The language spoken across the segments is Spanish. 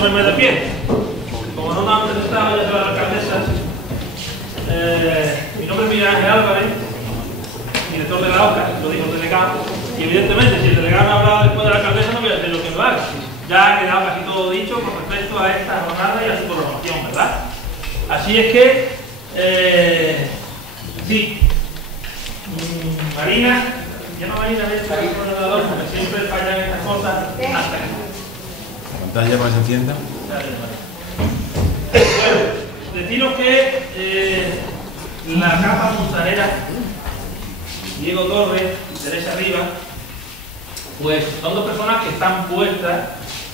ponerme de pie. Como no me han presentado ya la alcaldesa, mi nombre es Miguel Ángel Álvarez, director de la OCA, lo dijo el delegado, y evidentemente si el delegado me ha hablado después de la alcaldesa no voy a decir lo que me haga. Ya ha quedado casi todo dicho con respecto a esta jornada y a su programación, ¿verdad? Así es que, sí, Marina, llama Marina, porque siempre fallan estas cosas hasta aquí. ¿Pantalla para que se entienda? Bueno, deciros que la capa montanera, Diego Torres y Teresa Rivas, pues son dos personas que están puestas,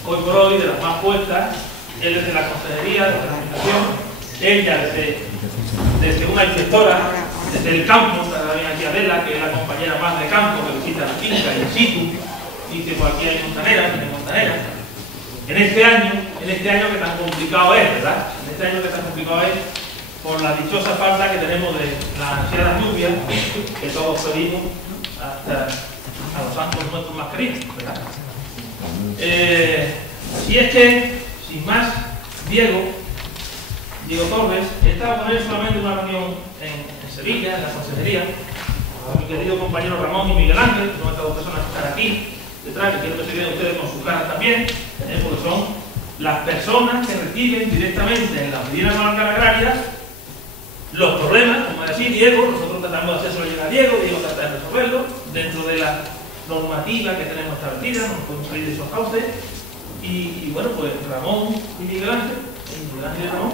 hoy por hoy, de las más puestas, él desde la Consejería de Planificación, ella desde una inspectora, desde el campo, también aquí Adela, que es la compañera más de campo, que visita la finca in situ, y que cualquier hay montanera, tiene montanera. En este año que tan complicado es, ¿verdad? En este año que tan complicado es por la dichosa falta que tenemos de las ansiadas lluvias que todos pedimos hasta a los santos nuestros más queridos, ¿verdad? Si es que, sin más, Diego Torres, he estado con él solamente en una reunión en Sevilla, en la consejería, a mi querido compañero Ramón y Miguel Ángel, que son estas dos personas que están aquí detrás, que quiero que se vean ustedes con sus caras también, porque son las personas que reciben directamente en la oficina comarcal agraria los problemas, como decía Diego. Nosotros tratamos de hacerlo llegar a Diego trata de resolverlo dentro de la normativa que tenemos establecida, no podemos salir de esos cauces. Y bueno, pues Ramón y Miguel Ángel y Ramón,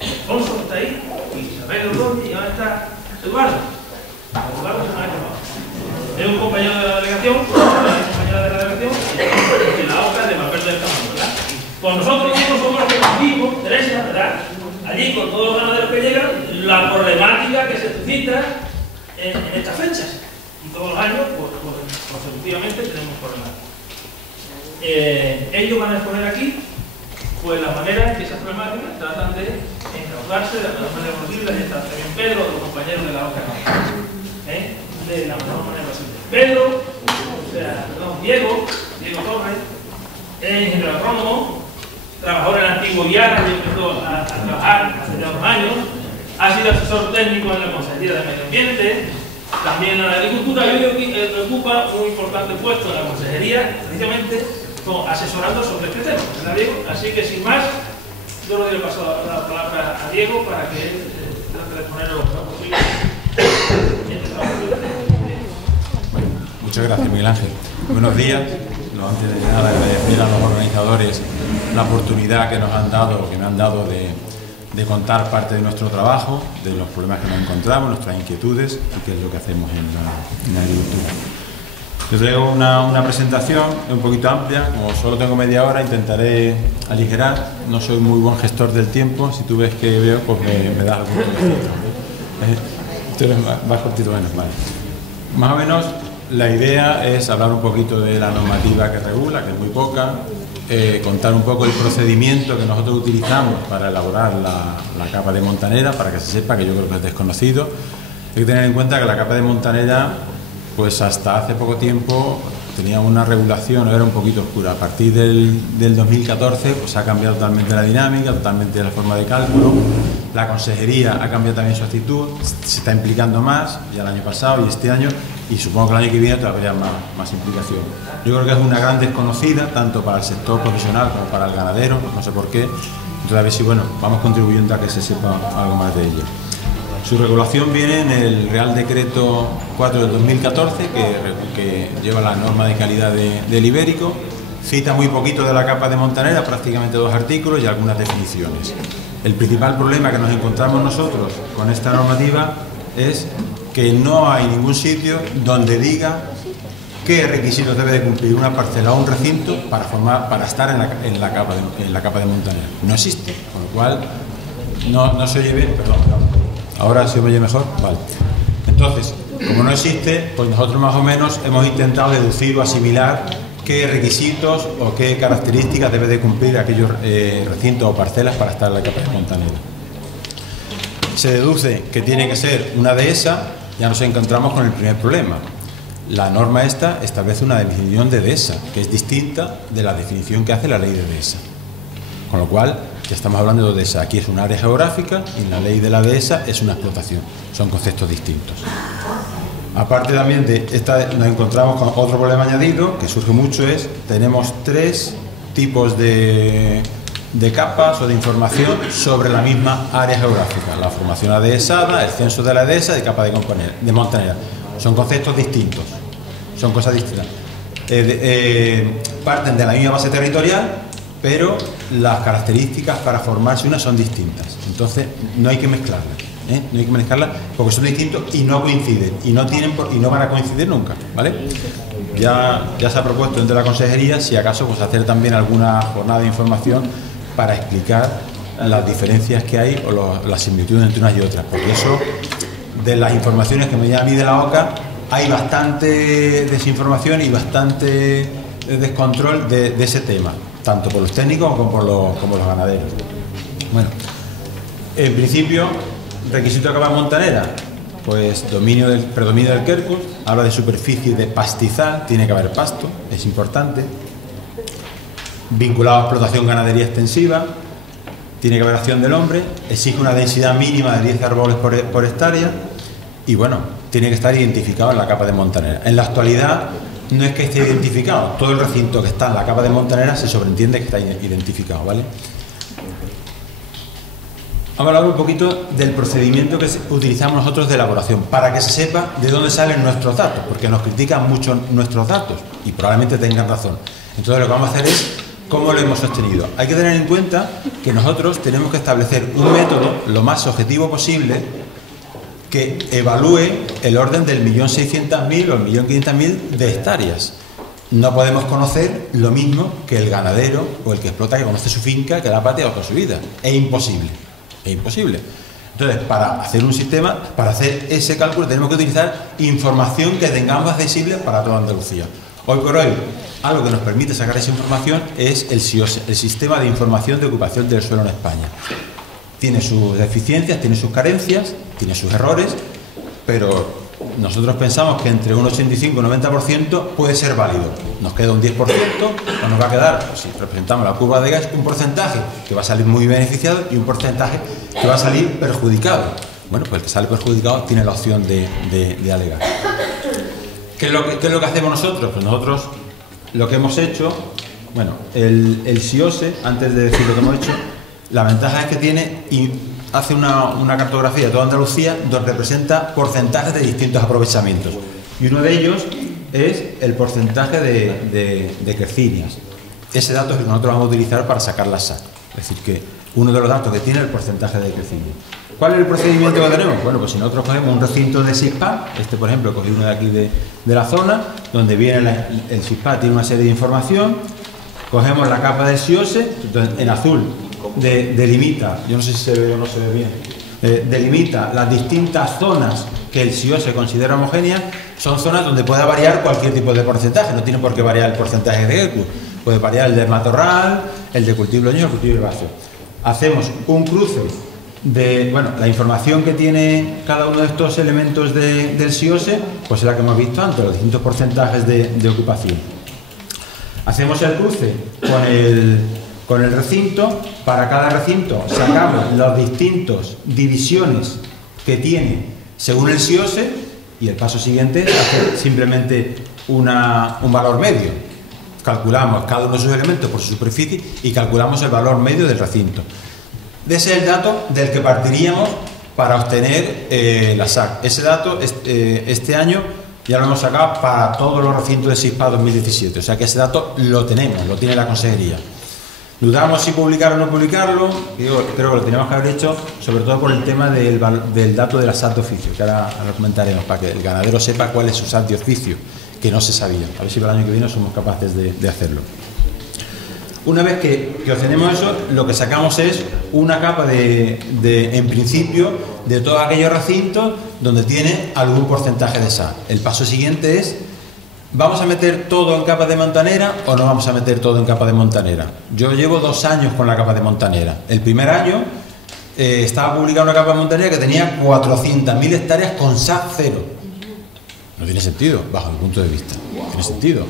Alfonso que está ahí, y Isabel Ordóñez, y ahora está Eduardo. Eduardo se me ha llamado. Es un compañero de la delegación, y la OCA de Valverde del Campo, ¿verdad? Con nosotros mismos somos los que conocimos, Teresa, ¿verdad? Allí, con todos los ganaderos que llegan, la problemática que se suscita en estas fechas. Y todos los años, pues consecutivamente tenemos problemas. Ellos van a exponer aquí pues la manera en que esas problemáticas tratan de encauzarse de la mejor manera posible. Ahí está también Pedro, otro compañero de la OCA, de la mejor manera posible. Diego Torres, es ingeniero agrónomo, trabajó en el antiguo Guiara y empezó a trabajar hace ya unos años, ha sido asesor técnico en la Consejería de Medio Ambiente, también en la agricultura, y hoy ocupa un importante puesto en la Consejería, precisamente asesorando sobre este tema, ¿verdad, Diego? Así que sin más, yo le paso la palabra a Diego para que él trate de poner lo mejor posible. Muchas gracias, Miguel Ángel. Buenos días. Antes de nada, agradecer a los organizadores la oportunidad que nos han dado, de contar parte de nuestro trabajo, de los problemas que nos encontramos, nuestras inquietudes y qué es lo que hacemos en la agricultura. Yo traigo una presentación un poquito amplia, como solo tengo media hora, intentaré aligerar. No soy muy buen gestor del tiempo, si tú ves que veo, pues me das algún Tú eres más cortito, menos, vale. Más o menos la idea es hablar un poquito de la normativa que regula, que es muy poca, contar un poco el procedimiento que nosotros utilizamos para elaborar la capa de montanera, para que se sepa, que yo creo que es desconocido. Hay que tener en cuenta que la capa de montanera, pues hasta hace poco tiempo tenía una regulación, era un poquito oscura. A partir del 2014 pues ha cambiado totalmente la dinámica, totalmente la forma de cálculo. La consejería ha cambiado también su actitud, se está implicando más, ya el año pasado y este año, y supongo que el año que viene todavía más implicación. Yo creo que es una gran desconocida, tanto para el sector profesional como para el ganadero, no sé por qué. Entonces a ver si vamos contribuyendo a que se sepa algo más de ello. Su regulación viene en el Real Decreto 4 del 2014, que lleva la norma de calidad del ibérico. Cita muy poquito de la capa de montanera, prácticamente 2 artículos y algunas definiciones. El principal problema que nos encontramos nosotros con esta normativa es que no hay ningún sitio donde diga qué requisitos debe de cumplir una parcela o un recinto para estar en la capa de montanera. No existe, con lo cual no se oye bien, perdón. ¿Ahora se me oye mejor? Vale. Entonces, como no existe, pues nosotros más o menos hemos intentado deducir o asimilar qué requisitos o qué características debe de cumplir aquellos recintos o parcelas para estar en la capa de montanera. Se deduce que tiene que ser una dehesa, ya nos encontramos con el primer problema. La norma esta establece una definición de dehesa, que es distinta de la definición que hace la ley de dehesa. Con lo cual, ya estamos hablando de dehesa. Aquí es un área geográfica y en la ley de la dehesa es una explotación. Son conceptos distintos. Aparte también de esta, nos encontramos con otro problema añadido que surge mucho, tenemos 3 tipos de capas o de información sobre la misma área geográfica. La formación adhesada, el censo de la dehesa y capa de montanera. Son conceptos distintos, son cosas distintas. Parten de la misma base territorial, pero las características para formarse una son distintas. Entonces no hay que mezclarlas. No hay que mezclarlas porque son distintos y no coinciden y no van a coincidir nunca, ¿vale? Ya se ha propuesto entre la consejería, si acaso, pues hacer también alguna jornada de información para explicar las diferencias que hay o las similitudes entre unas y otras, porque eso, de las informaciones que me llegan a mí de la OCA, hay bastante desinformación y bastante descontrol de ese tema, tanto por los técnicos como por los ganaderos. Bueno, en principio, requisito de capa montanera, pues predominio del quercus, habla de superficie de pastizal, tiene que haber pasto, es importante. Vinculado a explotación ganadería extensiva, tiene que haber acción del hombre, exige una densidad mínima de 10 árboles por hectárea y bueno, tiene que estar identificado en la capa de montanera. En la actualidad no es que esté identificado, todo el recinto que está en la capa de montanera se sobreentiende que está identificado, ¿vale? Vamos a hablar un poquito del procedimiento que utilizamos nosotros de elaboración, para que se sepa de dónde salen nuestros datos, porque nos critican mucho nuestros datos y probablemente tengan razón. Entonces lo que vamos a hacer es cómo lo hemos obtenido. Hay que tener en cuenta que nosotros tenemos que establecer un método lo más objetivo posible que evalúe el orden del 1.600.000 o el 1.500.000 de hectáreas. No podemos conocer lo mismo que el ganadero o el que explota, que conoce su finca, que la ha pateado toda su vida. Es imposible. Es imposible. Entonces, para hacer un sistema, para hacer ese cálculo, tenemos que utilizar información que tengamos accesible para toda Andalucía. Hoy por hoy, algo que nos permite sacar esa información es el SIOSE, el Sistema de Información de Ocupación del Suelo en España. Tiene sus deficiencias, tiene sus carencias, tiene sus errores, pero nosotros pensamos que entre un 85 y un 90% puede ser válido. Nos queda un 10%, o nos va a quedar, si representamos la curva de gas, un porcentaje que va a salir muy beneficiado y un porcentaje que va a salir perjudicado. Bueno, pues el que sale perjudicado tiene la opción de alegar. ¿Qué es lo que hacemos nosotros? Pues nosotros lo que hemos hecho, bueno, el SIOSE, antes de decir lo que hemos hecho, la ventaja es que tiene y hace una cartografía de toda Andalucía donde representa porcentajes de distintos aprovechamientos. Y uno de ellos es el porcentaje de quercinias. Ese dato es el que nosotros vamos a utilizar para sacar la SAC. Es decir, que uno de los datos que tiene es el porcentaje de quercinias. ¿Cuál es el procedimiento que tenemos? Bueno, pues si nosotros cogemos un recinto de SISPA, por ejemplo, cogí uno de aquí de la zona, donde viene el SISPA, tiene una serie de información, cogemos la capa del SIOSE, entonces en azul delimita, yo no sé si se ve o no se ve bien, delimita las distintas zonas que el SIOSE considera homogéneas. Son zonas donde puede variar cualquier tipo de porcentaje, no tiene por qué variar el porcentaje de quercus, puede variar el de matorral, el de cultivo leñoso, el cultivo herbáceo. Hacemos un cruce de, bueno, la información que tiene cada uno de estos elementos del SIOSE, pues es la que hemos visto antes, los distintos porcentajes de ocupación. Hacemos el cruce con el recinto. Para cada recinto sacamos las distintas divisiones que tiene según el SIOSE y el paso siguiente es hacer simplemente un valor medio. Calculamos cada uno de sus elementos por su superficie y calculamos el valor medio del recinto. Ese es el dato del que partiríamos para obtener la SAC. Ese dato este año ya lo hemos sacado para todos los recintos de SISPA 2017. O sea que ese dato lo tenemos, lo tiene la consejería. Dudamos si publicarlo o no publicarlo. Creo que lo teníamos que haber hecho, sobre todo por el tema del dato de la SAC de oficio, que ahora comentaremos, para que el ganadero sepa cuál es su SAC de oficio, que no se sabía. A ver si para el año que viene somos capaces de hacerlo. Una vez que obtenemos eso, lo que sacamos es una capa en principio, de todos aquellos recintos donde tiene algún porcentaje de SAC. El paso siguiente es, ¿vamos a meter todo en capa de montanera o no vamos a meter todo en capa de montanera? Yo llevo 2 años con la capa de montanera. El primer año estaba publicada una capa de montanera que tenía 400.000 hectáreas con SAC 0. No tiene sentido, bajo mi punto de vista. No tiene sentido.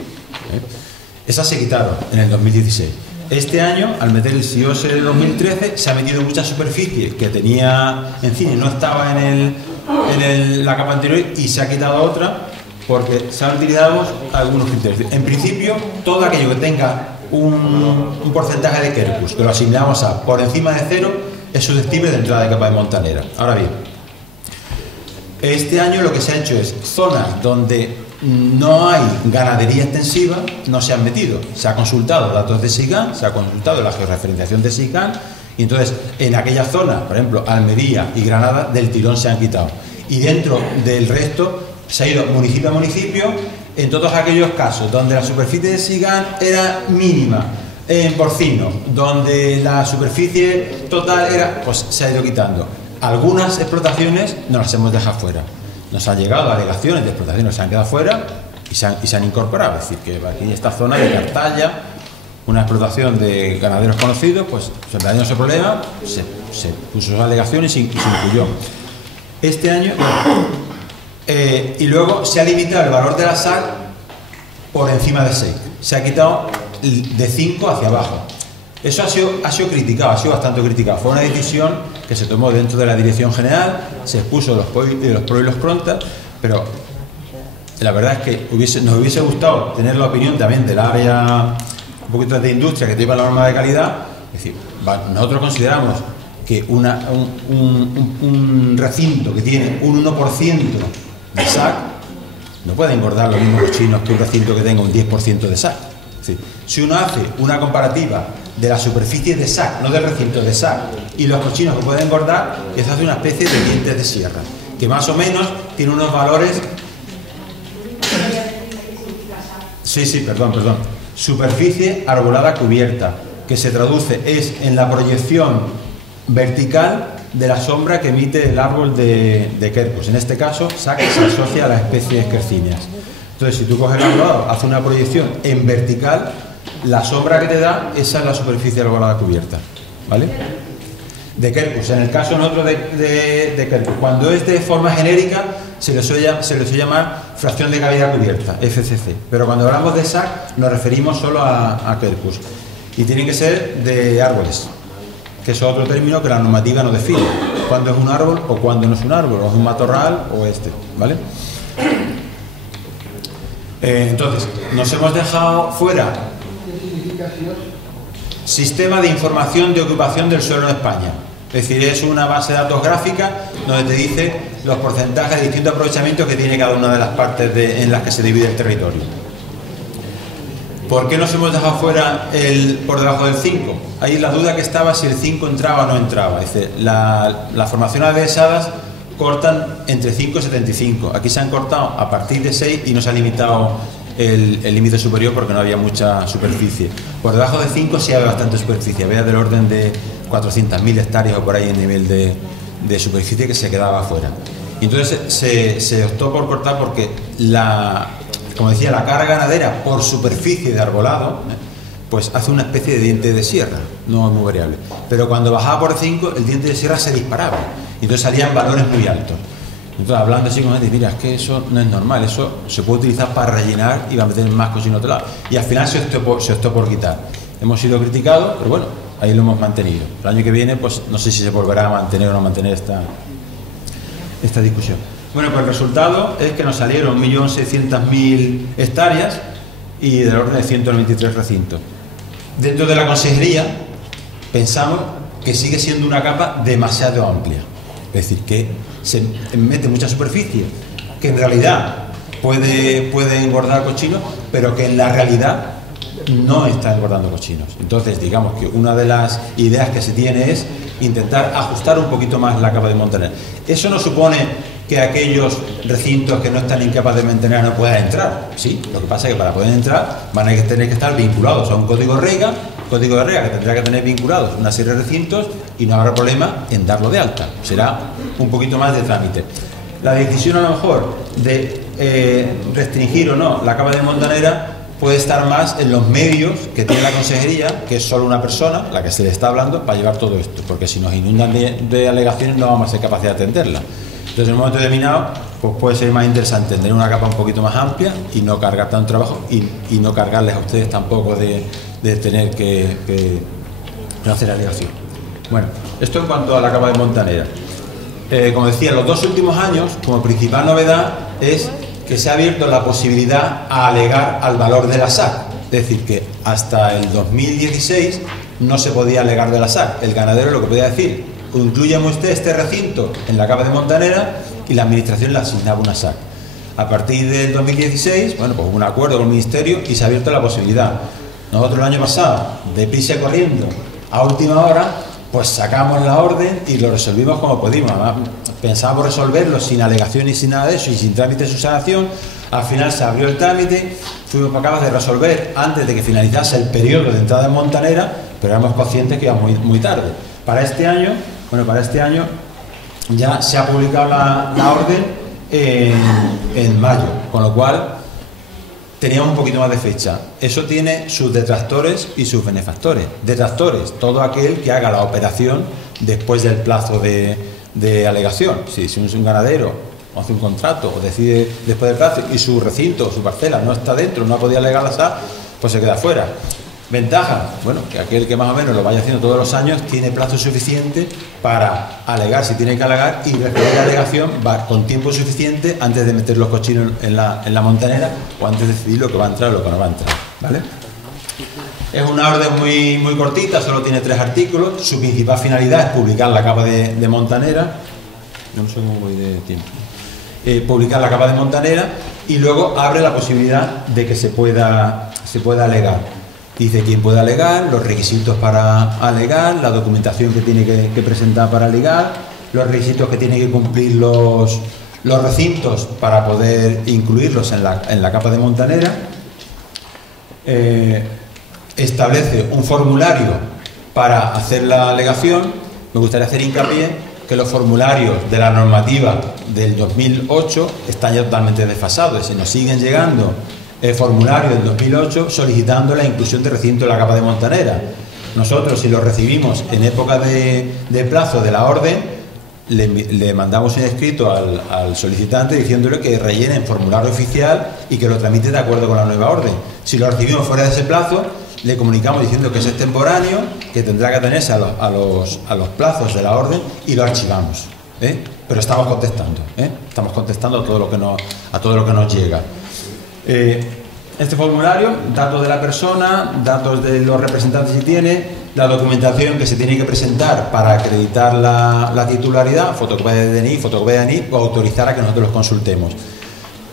Esas se quitaron en el 2016. Este año, al meter el SIOS de 2013, se ha metido mucha superficie que tenía en cine, no estaba en la capa anterior y se ha quitado otra porque se han utilizado algunos criterios. En principio, todo aquello que tenga un porcentaje de Quercus, que lo asimilamos a por encima de 0, es susceptible de entrada de capa de montanera. Ahora bien, este año lo que se ha hecho es zonas donde no hay ganadería extensiva, no se han metido. Se ha consultado datos de SIGAN, se ha consultado la georreferenciación de SIGAN, y entonces en aquella zona, por ejemplo, Almería y Granada, del tirón se han quitado. Y dentro del resto se ha ido municipio a municipio, en todos aquellos casos donde la superficie de SIGAN era mínima, en porcino, donde la superficie total era, pues se ha ido quitando. Algunas explotaciones nos las hemos dejado fuera. Nos han llegado alegaciones de explotaciones que se han quedado fuera y se han incorporado. Es decir, que aquí en esta zona de Cartalla, una explotación de ganaderos conocidos, pues se me ha ese problema, se puso sus alegaciones y se incluyó. Este año, y luego se ha limitado el valor de la SAC por encima de 6. Se ha quitado de 5 hacia abajo. Eso ha sido criticado, ha sido bastante criticado. Fue una decisión que se tomó dentro de la Dirección General, se expuso los pros y los contras, pero la verdad es que nos hubiese gustado tener la opinión también del área un poquito de industria que lleva la norma de calidad. Es decir, nosotros consideramos que un recinto que tiene un 1% de SAC no puede engordar los mismos chinos que un recinto que tenga un 10% de SAC. Es decir, si uno hace una comparativa de la superficie de SAC, no del recinto de SAC, y los cochinos que pueden engordar, se hace una especie de dientes de sierra, que más o menos tiene unos valores... Perdón. Superficie arbolada cubierta, que se traduce en la proyección vertical de la sombra que emite el árbol de Quercus. En este caso, SAC se asocia a las especies quercíneas. Entonces, si tú coges el arbolado, haces una proyección en vertical, la sombra que te da, esa es la superficie arbolada cubierta, ¿vale? De Quercus. En el caso nosotros de Quercus, cuando es de forma genérica, se le suele llamar fracción de cavidad cubierta, FCC. Pero cuando hablamos de SAC, nos referimos solo a Quercus. Y tienen que ser de árboles, que es otro término que la normativa no define. Cuándo es un árbol o cuándo no es un árbol, o es un matorral o ¿vale? Entonces, nos hemos dejado fuera Sistema de Información de Ocupación del Suelo en España. Es decir, es una base de datos gráfica donde te dice los porcentajes de distintos aprovechamientos que tiene cada una de las partes en las que se divide el territorio. ¿Por qué nos hemos dejado fuera por debajo del 5? Ahí la duda que estaba si el 5 entraba o no entraba. Es decir, las formaciones adversadas cortan entre 5 y 75. Aquí se han cortado a partir de 6 y no se ha limitado el límite superior porque no había mucha superficie. Por debajo de 5 sí había bastante superficie, había del orden de 400.000 hectáreas o por ahí en nivel de superficie que se quedaba afuera. Y entonces se optó por cortar porque como decía, la carga ganadera por superficie de arbolado, pues hace una especie de diente de sierra, no es muy variable. Pero cuando bajaba por 5, el diente de sierra se disparaba. Y entonces salían valores muy altos. Entonces, hablando así con gente, mira, es que eso no es normal, eso se puede utilizar para rellenar y va a meter más cochino a otro lado. Y al final se optó por quitar. Hemos sido criticados, pero bueno, ahí lo hemos mantenido. El año que viene, pues no sé si se volverá a mantener o no mantener esta discusión. Bueno, pues el resultado es que nos salieron 1.600.000 hectáreas y del orden de 193 recintos. Dentro de la consejería pensamos que sigue siendo una capa demasiado amplia. Es decir, que se mete mucha superficie, que en realidad puede engordar cochinos, pero que en la realidad no está engordando cochinos. Entonces, digamos que una de las ideas que se tiene es intentar ajustar un poquito más la capa de montanera. Eso no supone que aquellos recintos que no están en capa de montanera no puedan entrar. Sí, lo que pasa es que para poder entrar van a tener que estar vinculados a un código REGA que tendrá que tener vinculados una serie de recintos y no habrá problema en darlo de alta. Será un poquito más de trámite. La decisión a lo mejor de restringir o no la capa de montanera puede estar más en los medios que tiene la consejería, que es solo una persona, la que se le está hablando, para llevar todo esto, porque si nos inundan de alegaciones no vamos a ser capaces de atenderla. Entonces, en un momento determinado, pues puede ser más interesante tener una capa un poquito más amplia y no cargar tanto trabajo y no cargarles a ustedes tampoco de de tener que hacer alegación. Bueno, esto en cuanto a la capa de Montanera. Como decía, en los 2 últimos años, como principal novedad, es que se ha abierto la posibilidad a alegar al valor de la SAC. Es decir, que hasta el 2016 no se podía alegar de la SAC. El ganadero lo que podía decir: inclúyame usted este recinto en la capa de Montanera, y la administración le asignaba una SAC. A partir del 2016, bueno, pues hubo un acuerdo con el Ministerio y se ha abierto la posibilidad. Nosotros el año pasado, deprisa y corriendo, a última hora, pues sacamos la orden y lo resolvimos como pudimos. Además, pensábamos resolverlo sin alegación y sin nada de eso, y sin trámite de subsanación. Al final se abrió el trámite, fuimos capaces de resolver antes de que finalizase el periodo de entrada en Montanera, pero éramos conscientes que iba muy tarde. Para este año ya se ha publicado la orden en mayo, con lo cual teníamos un poquito más de fecha. Eso tiene sus detractores y sus benefactores. Detractores: todo aquel que haga la operación después del plazo de alegación. Si es un ganadero, o hace un contrato, o decide después del plazo, y su recinto, su parcela no está dentro, no ha podido alegar la SAC, pues se queda fuera. Ventaja: bueno, que aquel que más o menos lo vaya haciendo todos los años tiene plazo suficiente para alegar, si tiene que alegar, y recibir la alegación va con tiempo suficiente antes de meter los cochinos en la Montanera, o antes de decidir lo que va a entrar o lo que no va a entrar, ¿vale? Es una orden muy cortita, solo tiene 3 artículos. Su principal finalidad es publicar la capa de Montanera. No sé cómo voy de tiempo. Publicar la capa de Montanera, y luego abre la posibilidad de que se pueda alegar. Dice quién puede alegar, los requisitos para alegar, la documentación que tiene que presentar para alegar, los requisitos que tienen que cumplir los recintos para poder incluirlos en la capa de Montanera. Establece un formulario para hacer la alegación. Me gustaría hacer hincapié que los formularios de la normativa del 2008 están ya totalmente desfasados. Es decir, nos siguen llegando formulario del 2008 solicitando la inclusión de recinto en la capa de Montanera. Nosotros, si lo recibimos en época de plazo de la orden, le mandamos un escrito al solicitante diciéndole que rellene el formulario oficial y que lo tramite de acuerdo con la nueva orden. Si lo recibimos fuera de ese plazo, le comunicamos diciendo que eso es temporáneo, que tendrá que atenerse a los plazos de la orden, y lo archivamos. Pero estamos contestando. Estamos contestando a todo lo que nos llega. Este formulario: datos de la persona, datos de los representantes si tiene, la documentación que se tiene que presentar para acreditar la titularidad, fotocopia de DNI, fotocopia de DNI, o autorizar a que nosotros los consultemos.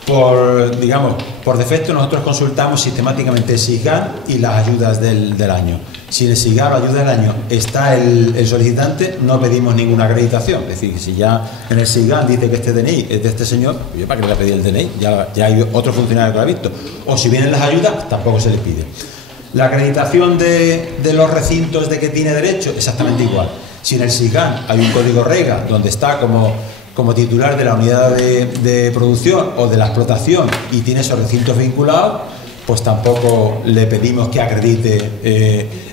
Por defecto nosotros consultamos sistemáticamente el SIGAN y las ayudas del año. Si en el SIGAN o ayuda del año está el solicitante, no pedimos ninguna acreditación. Es decir, si ya en el SIGAN dice que este DNI es de este señor, yo para qué le pedí el DNI, ya hay otro funcionario que lo ha visto. O si vienen las ayudas, tampoco se le pide. La acreditación de los recintos de que tiene derecho, exactamente igual. Si en el SIGAN hay un código REGA donde está como titular de la unidad de producción o de la explotación y tiene esos recintos vinculados, pues tampoco le pedimos que acredite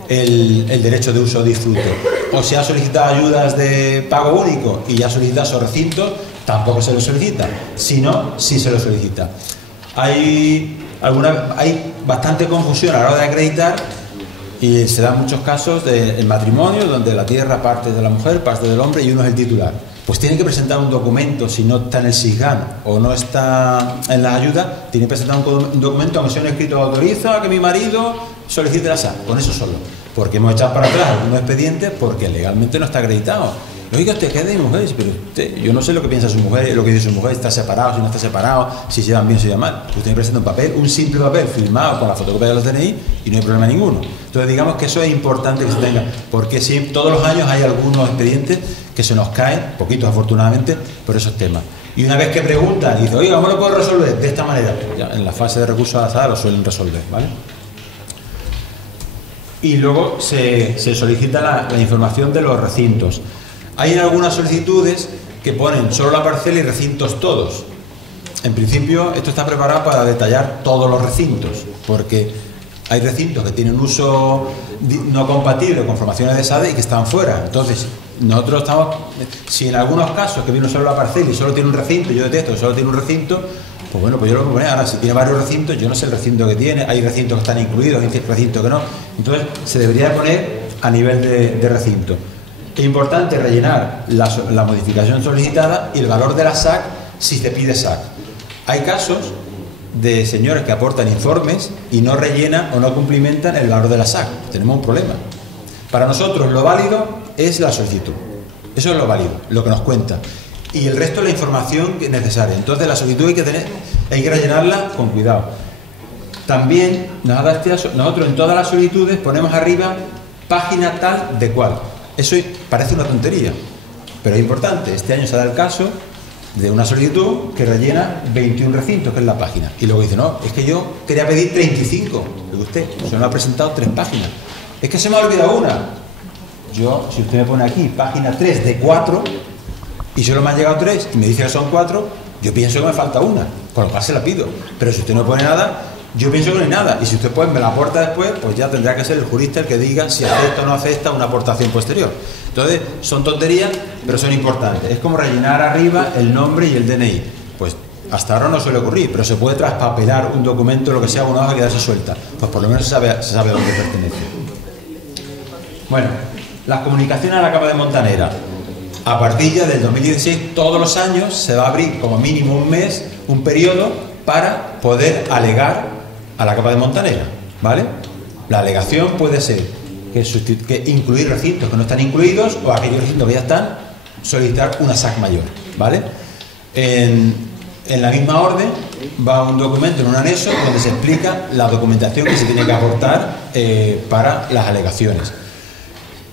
el derecho de uso o disfrute. O si ha solicitado ayudas de pago único y ya solicita esos recintos, tampoco se lo solicita. Si no, sí se lo solicita. Hay bastante confusión a la hora de acreditar, y se dan muchos casos del matrimonio donde la tierra parte de la mujer, parte del hombre, y uno es el titular. Pues tiene que presentar un documento. Si no está en el SIGAN o no está en las ayudas, tiene que presentar un documento, aunque sea un escrito: autoriza a que mi marido solicite la SAC. Con eso solo, porque hemos echado para atrás algunos expedientes porque legalmente no está acreditado. Oiga, usted, ¿qué es de mi mujer? Pero usted, yo no sé lo que piensa su mujer, lo que dice su mujer, está separado, si no está separado, si se llevan bien, si se llevan mal. Usted me presenta un papel, un simple papel firmado con la fotocopia de los DNI, y no hay problema ninguno. Entonces, digamos que eso es importante que se tenga, porque sí, todos los años hay algunos expedientes que se nos caen, poquitos afortunadamente, por esos temas. Y una vez que preguntan y dicen: oiga, ¿cómo lo puedo resolver? De esta manera. Ya en la fase de recursos a la sala lo suelen resolver, ¿vale? Y luego se solicita la información de los recintos. Hay algunas solicitudes que ponen solo la parcela y recintos todos. En principio, esto está preparado para detallar todos los recintos, porque hay recintos que tienen uso no compatible con formaciones de SADE y que están fuera. Entonces, nosotros estamos, si en algunos casos que viene solo la parcela y solo tiene un recinto, yo detesto que solo tiene un recinto, Pues bueno, pues yo lo voy a poner. Ahora, si tiene varios recintos, yo no sé el recinto que tiene, hay recintos que están incluidos, hay recintos que no. Entonces, se debería poner a nivel de recinto. Es importante rellenar la modificación solicitada y el valor de la SAC si se pide SAC. Hay casos de señores que aportan informes y no rellenan o no cumplimentan el valor de la SAC. Tenemos un problema. Para nosotros lo válido es la solicitud. Eso es lo válido, lo que nos cuenta. Y el resto es la información que es necesaria. Entonces la solicitud hay que rellenarla con cuidado. También nosotros en todas las solicitudes ponemos arriba página tal de cual. Eso parece una tontería, pero es importante. Este año se da el caso de una solicitud que rellena 21 recintos, que es la página. Y luego dice, no, es que yo quería pedir 35. Digo, usted, se me ha presentado 3 páginas. Es que se me ha olvidado una. Yo, si usted me pone aquí página 3 de 4 y solo me han llegado 3 y me dice que son 4, yo pienso que me falta una, con lo cual se la pido. Pero si usted no pone nada, yo pienso que no hay nada. Y si usted pues me la aporta después, pues ya tendrá que ser el jurista el que diga si acepta o no acepta una aportación posterior. Entonces, son tonterías, pero son importantes. Es como rellenar arriba el nombre y el DNI. Pues hasta ahora no suele ocurrir, pero se puede traspapelar un documento, lo que sea, una hoja, quedarse suelta. Pues por lo menos se sabe dónde pertenece. Bueno, las comunicaciones a la capa de Montanera. A partir ya del 2016, todos los años se va a abrir como mínimo un mes, un periodo, para poder alegar a la capa de Montanera, ¿vale? La alegación puede ser que incluir recintos que no están incluidos o aquellos recintos que ya están, solicitar una SAC mayor, ¿vale? En la misma orden va un documento en un anexo donde se explica la documentación que se tiene que aportar para las alegaciones.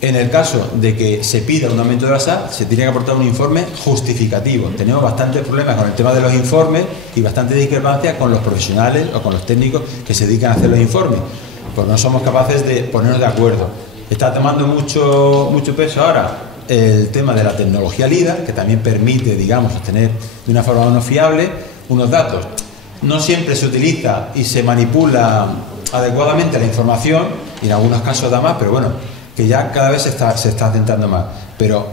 En el caso de que se pida un aumento de la SAC, se tiene que aportar un informe justificativo. Tenemos bastantes problemas con el tema de los informes y bastante discrepancia con los profesionales o con los técnicos que se dedican a hacer los informes, porque no somos capaces de ponernos de acuerdo. Está tomando mucho peso ahora el tema de la tecnología LIDAR, que también permite, digamos, obtener de una forma no fiable unos datos. No siempre se utiliza y se manipula adecuadamente la información, y en algunos casos da más, pero bueno, que ya cada vez se está atentando más. Pero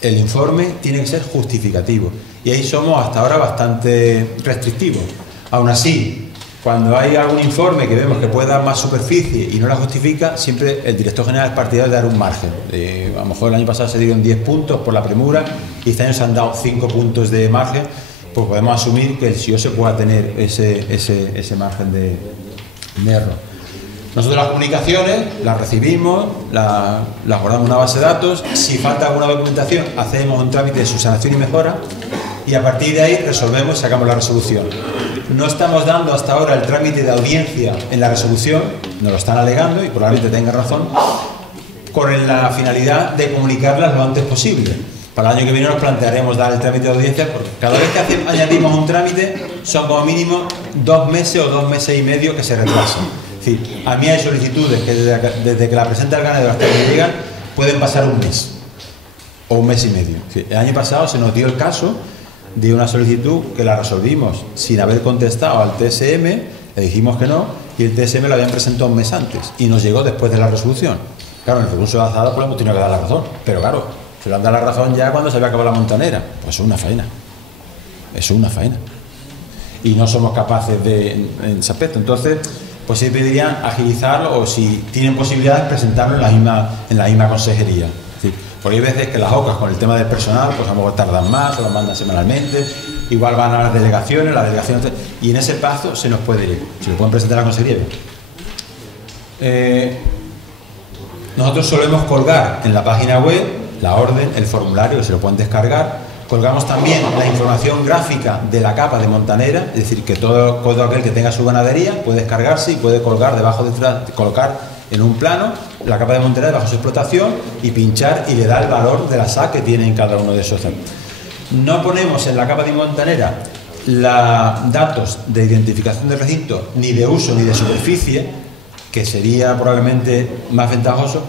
el informe tiene que ser justificativo, y ahí somos hasta ahora bastante restrictivos. Aún así, cuando hay algún informe que vemos que puede dar más superficie y no la justifica, siempre el director general es partidario de dar un margen. A lo mejor el año pasado se dieron 10 puntos por la premura y este año se han dado 5 puntos de margen, pues podemos asumir que el CEO se pueda tener ese margen de error. Nosotros las comunicaciones las recibimos, las guardamos en una base de datos. Si falta alguna documentación, hacemos un trámite de subsanación y mejora, y a partir de ahí resolvemos y sacamos la resolución. No estamos dando hasta ahora el trámite de audiencia en la resolución, nos lo están alegando y probablemente tenga razón, con la finalidad de comunicarlas lo antes posible. Para el año que viene nos plantearemos dar el trámite de audiencia, porque cada vez que añadimos un trámite son como mínimo 2 meses o 2 meses y medio que se retrasan. Es decir, a mí hay solicitudes que desde que la presenta el ganadero hasta que llegan pueden pasar un mes o un mes y medio. El año pasado se nos dio el caso de una solicitud que la resolvimos sin haber contestado al TSM, le dijimos que no, y el TSM lo habían presentado un mes antes y nos llegó después de la resolución. Claro, en el recurso de alzada pues le hemos tenido que dar la razón, pero claro, se le han dado la razón ya cuando se había acabado la Montanera. Pues es una faena. Eso es una faena. Y no somos capaces en ese aspecto. Entonces, pues se pedirían agilizarlo, o si tienen posibilidades, presentarlo en la misma consejería. Es decir, porque hay veces que las OCAs con el tema del personal, pues a lo mejor tardan más o las mandan semanalmente, igual van a las delegaciones, y en ese plazo se nos puede ir. Se lo pueden presentar a la consejería. Nosotros solemos colgar en la página web la orden, el formulario, que se lo pueden descargar. Colgamos también la información gráfica de la capa de Montanera, es decir, que todo aquel que tenga su ganadería puede descargarse y puede colgar colocar en un plano la capa de Montanera bajo su explotación y pinchar, y le da el valor de la SAC que tiene en cada uno de esos. No ponemos en la capa de Montanera datos de identificación de recinto, ni de uso ni de superficie, que sería probablemente más ventajoso,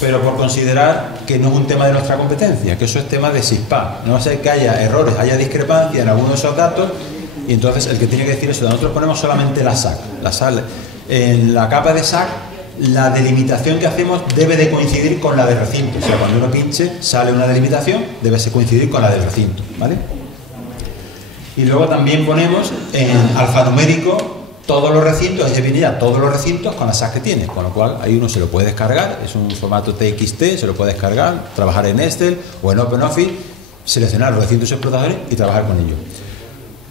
pero por considerar que no es un tema de nuestra competencia, que eso es tema de SISPA. No va a ser que haya errores, haya discrepancia en algunos de esos datos, y entonces el que tiene que decir eso, nosotros ponemos solamente la SAC. En la capa de SAC, la delimitación que hacemos debe de coincidir con la del recinto. O sea, cuando uno pinche, sale una delimitación, debe coincidir con la del recinto, ¿vale? Y luego también ponemos en alfanumérico todos los recintos, es decir, ya todos los recintos con la SAC que tiene, con lo cual ahí uno se lo puede descargar, es un formato TXT, se lo puede descargar, trabajar en Excel o en OpenOffice, seleccionar los recintos explotadores y trabajar con ellos.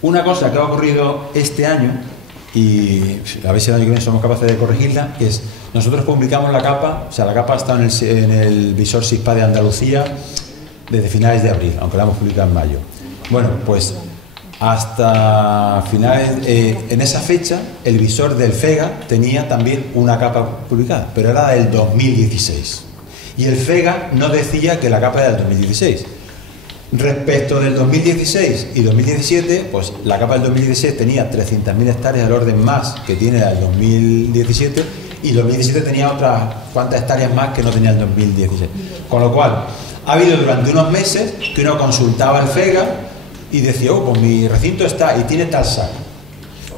Una cosa que ha ocurrido este año, y a ver si el año que viene somos capaces de corregirla, es nosotros publicamos la capa, o sea, la capa está en el visor SISPA de Andalucía desde finales de abril, aunque la hemos publicado en mayo. Bueno, pues hasta finales, en esa fecha, el visor del FEGA tenía también una capa publicada, pero era del 2016. Y el FEGA no decía que la capa era del 2016. Respecto del 2016 y 2017, pues la capa del 2016 tenía 300.000 hectáreas al orden más que tiene la del 2017, y el 2017 tenía otras cuantas hectáreas más que no tenía el 2016. Con lo cual, ha habido durante unos meses que uno consultaba el FEGA y decía, oh, pues mi recinto está y tiene tal SAC.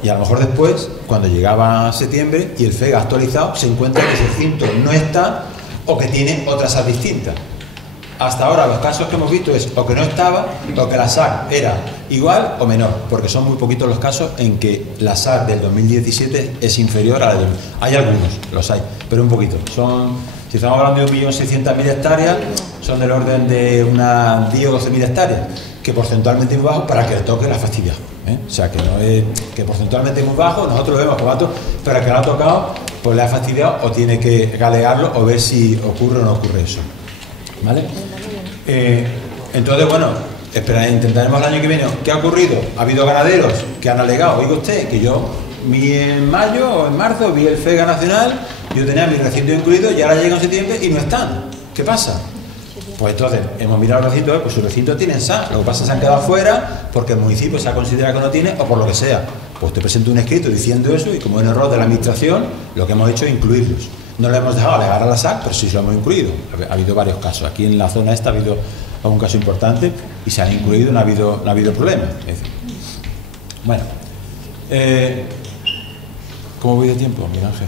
Y a lo mejor después, cuando llegaba septiembre y el FEGA actualizado, se encuentra que ese recinto no está o que tiene otra SAC distinta. Hasta ahora los casos que hemos visto es o que no estaba o que la SAC era igual o menor, porque son muy poquitos los casos en que la SAC del 2017 es inferior a la del... Hay algunos, los hay, pero un poquito. Si estamos hablando de 1.600.000 hectáreas, son del orden de unas 10 o 12.000 hectáreas, que porcentualmente es muy bajo para que le toque la fastidia. O sea, que no es que porcentualmente es muy bajo, nosotros lo vemos como dato, pero que le ha tocado, pues le ha fastidiado o tiene que galearlo o ver si ocurre o no ocurre eso. ¿Vale? Entonces, bueno, intentaremos el año que viene. ¿Qué ha ocurrido? Ha habido ganaderos que han alegado, oiga usted, que yo vi en mayo o en marzo, vi el FEGA nacional, yo tenía mi recinto incluido y ahora llega en septiembre y no están. ¿Qué pasa? Pues entonces, hemos mirado el recinto, pues su recinto tiene SAC, lo que pasa es que se han quedado fuera porque el municipio se ha considerado que no tiene o por lo que sea. Pues te presento un escrito diciendo eso y como es un error de la administración, lo que hemos hecho es incluirlos. No le hemos dejado alegar a la SAC, pero sí lo hemos incluido. Ha habido varios casos. Aquí en la zona esta ha habido algún caso importante y se han incluido, no ha habido problema. Bueno, ¿cómo voy de tiempo, Miguel Ángel?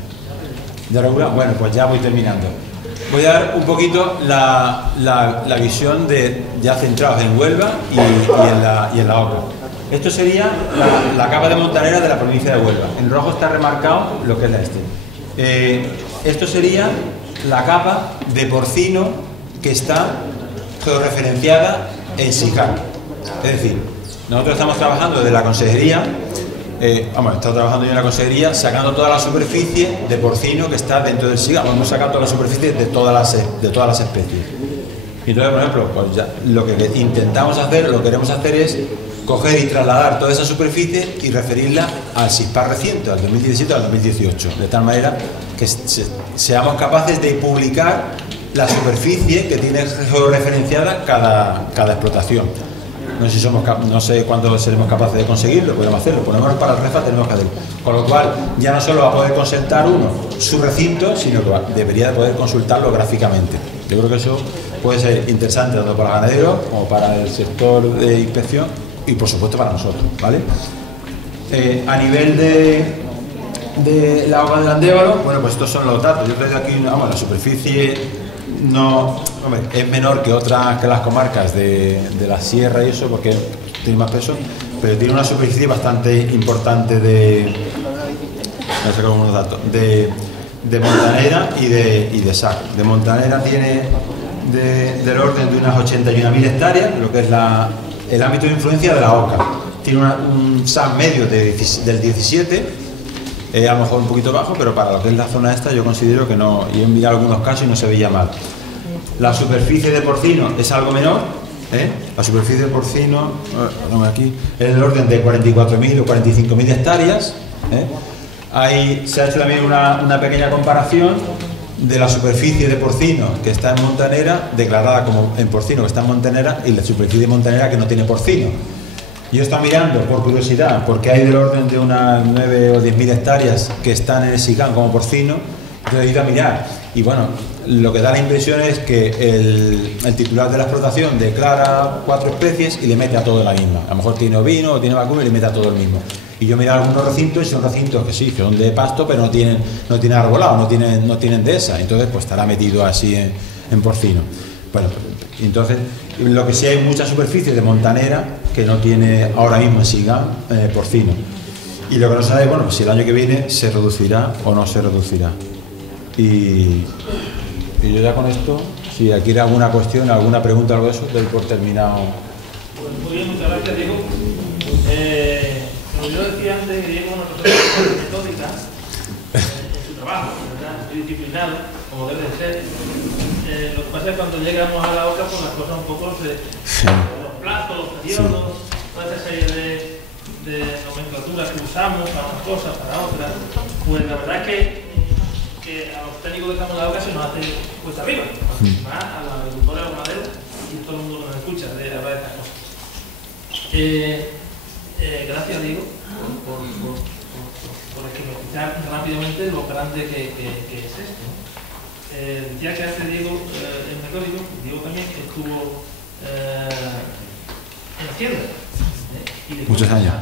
¿De regular? Bueno, pues ya voy terminando. Voy a dar un poquito la visión de ya centrados en Huelva y en la OCA. Esto sería la capa de montanera de la provincia de Huelva. En rojo está remarcado lo que es la esto sería la capa de porcino que está georreferenciada en SICAR. Es decir, nosotros estamos trabajando desde la consejería, estamos trabajando yo en la consejería sacando toda la superficie de porcino que está dentro del SICAR. Hemos sacado toda la superficie de todas las especies. Y entonces, por ejemplo, pues ya, lo que intentamos hacer, lo que queremos hacer es coger y trasladar toda esa superficie y referirla al SISPAR reciente, al 2017 o al 2018, de tal manera que seamos capaces de publicar la superficie que tiene georreferenciada cada explotación. No sé cuándo seremos capaces de conseguirlo, podemos hacerlo, por lo menos para el REFA tenemos que hacerlo. Con lo cual, ya no solo va a poder consultar uno su recinto, sino que debería de poder consultarlo gráficamente. Yo creo que eso puede ser interesante tanto para ganaderos como para el sector de inspección y por supuesto para nosotros, ¿vale? A nivel de la hoja del Andévalo, bueno, pues estos son los datos. Yo traigo aquí, la superficie no, es menor que otras, que las comarcas de la sierra y eso, porque tiene más peso, pero tiene una superficie bastante importante no sé cómo unos datos, de montanera y de SAC. De montanera tiene del orden de unas 81.000 hectáreas, lo que es el ámbito de influencia de la OCA. Tiene un SAC medio del 17, a lo mejor un poquito bajo, pero para lo que es la zona esta yo considero que no, y he mirado algunos casos y no se veía mal. La superficie de porcino es algo menor, la superficie de porcino aquí, es del orden de 44.000 o 45.000 hectáreas. Ahí se ha hecho también una pequeña comparación de la superficie de porcino que está en montanera, declarada como en porcino que está en montanera, y la superficie de montanera que no tiene porcino. Yo he estado mirando por curiosidad, porque hay del orden de unas 9 o 10.000 hectáreas que están en el SICAN como porcino, entonces he ido a mirar. Y bueno, lo que da la impresión es que el titular de la explotación declara 4 especies y le mete a todo la misma. A lo mejor tiene ovino o tiene vacuno y le mete a todo el mismo. Y yo he mirado algunos recintos y son recintos que sí, que son de pasto, pero no tienen arbolado, no tienen dehesa. Entonces, pues estará metido así en porcino. Bueno, entonces, Lo que sí hay mucha superficie de montanera que no tiene ahora mismo en Sigán porcino. Y lo que no se sabe es, bueno, pues si el año que viene se reducirá o no se reducirá. Y yo ya con esto, si aquí hay alguna cuestión, alguna pregunta, algo de eso, doy por terminado. Muy bien, muchas gracias, Diego. Como yo decía antes, que Diego es una persona metódica en su trabajo, ¿verdad? Muy disciplinado, como debe de ser. Lo que pasa es que cuando llegamos a la OCA, pues las cosas un poco los plazos, los periodos, toda esa serie de nomenclaturas que usamos para unas cosas, para otras, pues la verdad es que a los técnicos que estamos en la OCA se nos hace cuesta arriba, más a los agricultores, a los ganaderos y todo el mundo que nos escucha de hablar de estas cosas. Gracias, Diego, por esquematizar rápidamente lo grande que es esto. Ya que hace Diego el metódico, Diego también estuvo en Hacienda. Muchos años.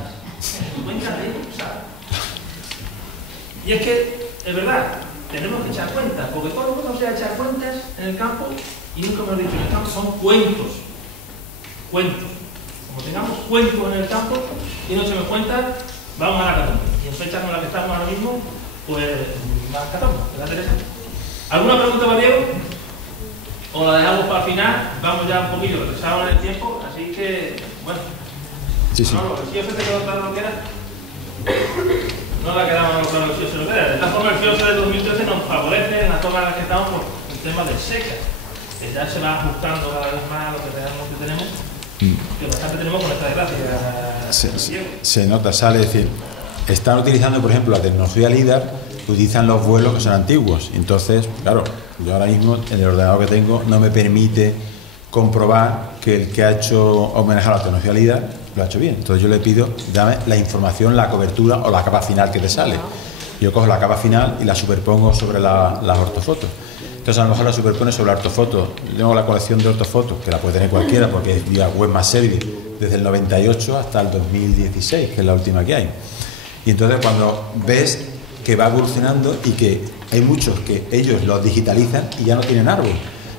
Y es que, es verdad, tenemos que echar cuentas, porque todo el mundo se va a echar cuentas en el campo, y nunca me lo he dicho, en el campo son cuentos. Cuentos. Como tengamos cuentos en el campo y no echemos cuentas, vamos a la catomba. Y en fechas con las que estamos ahora mismo, pues más catomba, ¿verdad, Teresa? ¿Alguna pregunta para Diego? ¿O la dejamos para el final? Vamos ya un poquillo retrasados en el tiempo, así que, bueno. Sí, sí. No, si yo se te quedó claro lo que era. No la quedamos claro el FIOSE lo que era. De esta forma, el FIOSE de 2013 nos favorece en la zona en la que estamos por el tema de seca, que ya se va ajustando cada vez más a lo que tenemos. Que bastante tenemos con esta desgracia. Se nota, sale, es decir, están utilizando, por ejemplo, la tecnología LIDAR, utilizan los vuelos que son antiguos. Entonces, claro, yo ahora mismo en el ordenador que tengo no me permite comprobar que el que ha hecho homenaje a la tecnología LIDAR lo ha hecho bien. Entonces yo le pido, dame la información, la cobertura o la capa final que te sale. Yo cojo la capa final y la superpongo sobre las ortofotos. Entonces a lo mejor la superpone sobre la ortofoto. Tengo la colección de ortofotos, que la puede tener cualquiera porque es vía Webmaster Service, desde el 98 hasta el 2016, que es la última que hay. Y entonces cuando ves que va evolucionando y que hay muchos que ellos los digitalizan y ya no tienen árbol,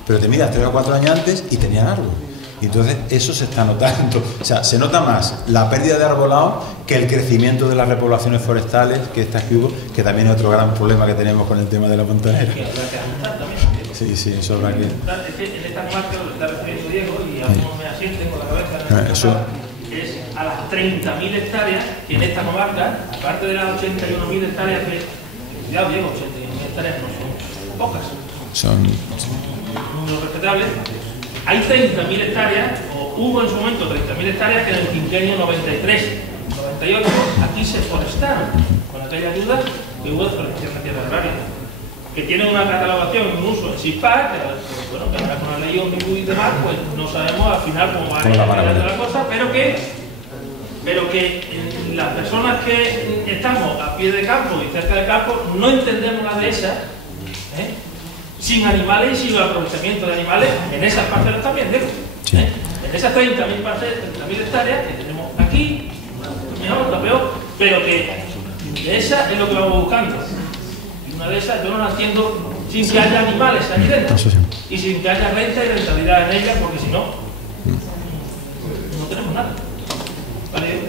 pero te miras 3 o 4 años antes y tenían árbol. Y entonces eso se está notando. O sea, se nota más la pérdida de arbolado que el crecimiento de las repoblaciones forestales, que estas que hubo, que también es otro gran problema que tenemos con el tema de la montanera. Sí, sí, eso habrá que... Es que en esta comarca, lo que está refiriendo Diego, y algunos me asienten con la cabeza, eso... es a las 30.000 hectáreas que en esta comarca, aparte de las 81.000 hectáreas que... Ya Diego, 81.000 hectáreas no son pocas. Son números respetables. Hay 30.000 hectáreas, o hubo en su momento 30.000 hectáreas que en el quinquenio 93-98 aquí se forestaron con aquella ayuda que hubo de protección de tierra agraria, que tienen una catalogación y un uso en SISPAR, que bueno, que ahora con la ley Omnibus y demás, pues no sabemos al final cómo va a ir la cosa, pero que las personas que estamos a pie de campo y cerca del campo no entendemos la dehesa, sin animales y sin el aprovechamiento de animales en esas parcelas también, digo. Sí. En esas 30.000 hectáreas que tenemos aquí, mejor, otra peor, pero que de esa es lo que vamos buscando. Y una de esas yo no la entiendo sin que haya animales aquí dentro y sin que haya renta y rentabilidad en ellas, porque si no, no tenemos nada. Vale,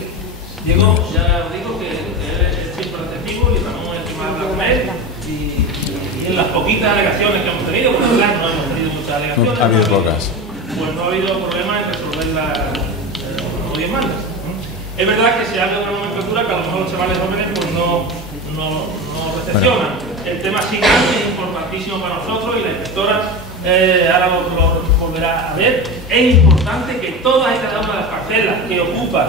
Diego, ya os digo que es siempre receptivo y Ramón es el que más habla con él. Y en las poquitas alegaciones que hemos tenido, porque no hemos tenido muchas alegaciones, ha habido pocas. Pues no ha habido problema en resolver los 10 mandas. Es verdad que se habla de una nomenclatura que a lo mejor los chavales jóvenes pues no recepcionan. Bueno. El tema SIGAN es importantísimo para nosotros y la inspectora ahora lo volverá a ver. Es importante que todas y cada una de las parcelas que ocupan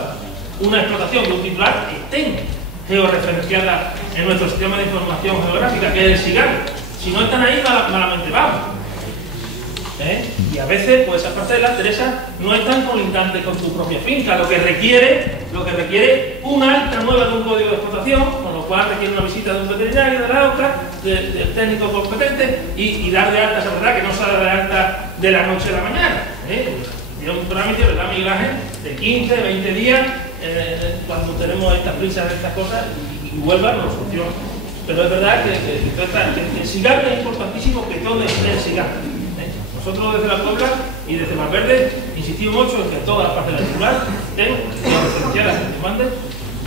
una explotación de un titular estén georreferenciadas en nuestro sistema de información geográfica, que es el SIGAN. Si no están ahí, malamente vamos. Y a veces, pues esas parcelas, Teresa, no están colindantes con tu propia finca, lo que requiere una alta nueva de un código de explotación, con lo cual requiere una visita de un veterinario, de la otra, del técnico competente, y dar de alta esa verdad, que no se da de alta de la noche a la mañana. Tiene un trámite, ¿verdad, Miguel Ángel? De 15, 20 días, cuando tenemos estas prisas, estas cosas, y vuelvan, lo solucionan. Pero es verdad que el SIGAN es importantísimo que todo esté en SIGAN. Nosotros desde la Puebla y desde Valverde insistimos mucho en que todas las parcelas titulares estén referenciadas que te manden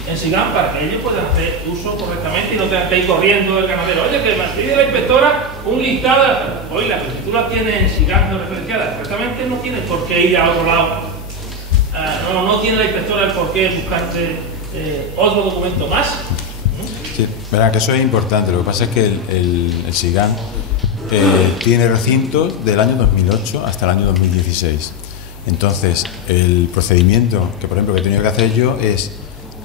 en SIGAM para que ellos puedan hacer uso correctamente y no tengan que ir corriendo del ganadero. Oye, que me pide la inspectora un listado. Oiga, si tú las tienes en SIGAM no referenciadas correctamente, no tienes por qué ir a otro lado. No tiene la inspectora el por qué buscarte otro documento más. Sí, verá que eso es importante. Lo que pasa es que el SIGAM tiene recintos del año 2008 hasta el año 2016. Entonces, el procedimiento que, por ejemplo, que he tenido que hacer yo es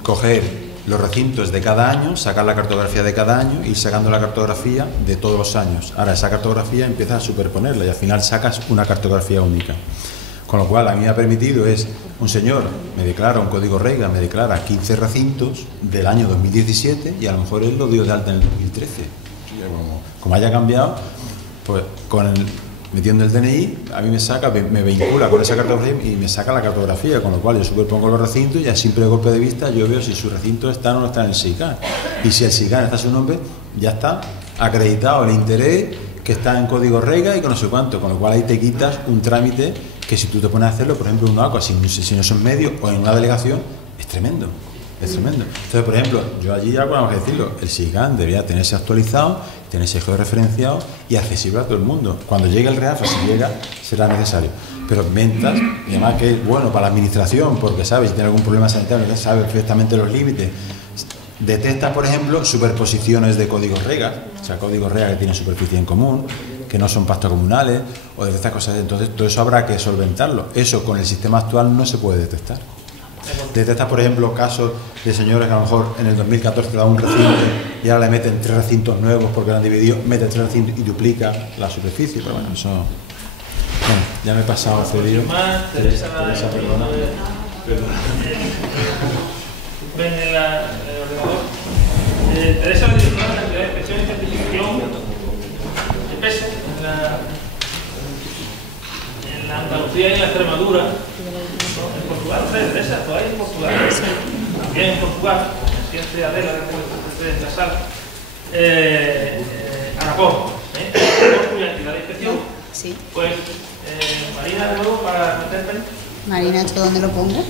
coger los recintos de cada año, sacar la cartografía de cada año y ir sacando la cartografía de todos los años. Ahora, esa cartografía empiezas a superponerla y al final sacas una cartografía única. Con lo cual, a mí me ha permitido un señor me declara un código Reiga, me declara 15 recintos del año 2017 y a lo mejor él lo dio de alta en el 2013. Como haya cambiado, pues metiendo el DNI, a mí me vincula con esa cartografía y me saca la cartografía, con lo cual yo superpongo los recintos y a simple golpe de vista yo veo si su recinto está o no está en el SIGAM. Y si el SIGAM está a su nombre, ya está acreditado el interés, que está en código Reiga y con no sé cuánto, con lo cual ahí te quitas un trámite que si tú te pones a hacerlo, por ejemplo, en un ACOA, si no son medios o en una delegación, es tremendo. Es tremendo. Entonces, por ejemplo, yo allí ya podemos decirlo, el SIGAM debería tenerse actualizado, tenerse georreferenciado y accesible a todo el mundo. Cuando llegue el REAFA, si llega, será necesario. Pero ventas, y además que es bueno para la administración, porque sabe si tiene algún problema sanitario, sabe perfectamente los límites. Detecta, por ejemplo, superposiciones de códigos REGA, o sea, códigos REGA que tienen superficie en común, que no son pastos comunales, o de estas cosas. Entonces, todo eso habrá que solventarlo. Eso con el sistema actual no se puede detectar. Detectas, por ejemplo, casos de señores que a lo mejor en el 2014 te da un recinto y ahora le meten 3 recintos nuevos porque lo han dividido, mete 3 recintos y duplica la superficie. Pero bueno, eso. Bueno, ya me he pasado a cedido. Teresa, perdona. Ven en el ordenador. Teresa, la directora de la Entidad de Inspección y Certificación de peso en la Andalucía y en la Extremadura. En Portugal, Teresa, todavía en Portugal. También en Portugal, presidente de Adela, de la sala. Aragón, cuya entidad de inspección. Sí. Pues, Marina, de nuevo, para meterme. Marina, ¿esto dónde lo pongo?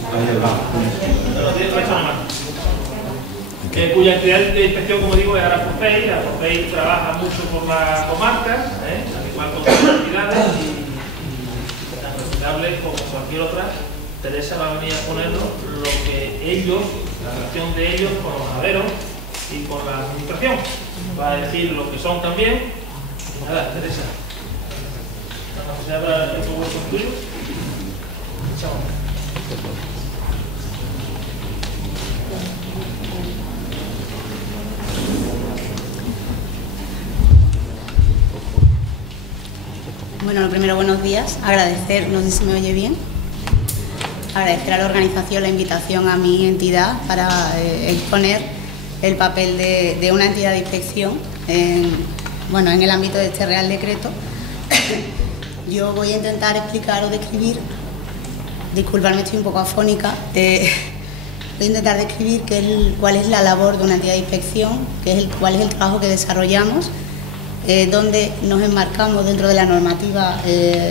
Cuya entidad de inspección, como digo, es Arapofei. Arapofei trabaja mucho por la comarca, al igual que otras entidades, y tan respetable como cualquier otra. Teresa va a venir a ponerlo lo que ellos, la relación de ellos con los ganaderos y con la administración. Va a decir lo que son también. Nada, Teresa. ¿Se habla el hueso tuyo? Bueno, lo primero, buenos días. Agradecer, no sé si me oye bien, agradecer a la organización la invitación a mi entidad para exponer el papel de una entidad de inspección en el ámbito de este Real Decreto. Yo voy a intentar explicar o describir, disculpadme, estoy un poco afónica, voy a intentar describir cuál es la labor de una entidad de inspección, cuál es el trabajo que desarrollamos, donde nos enmarcamos dentro de la normativa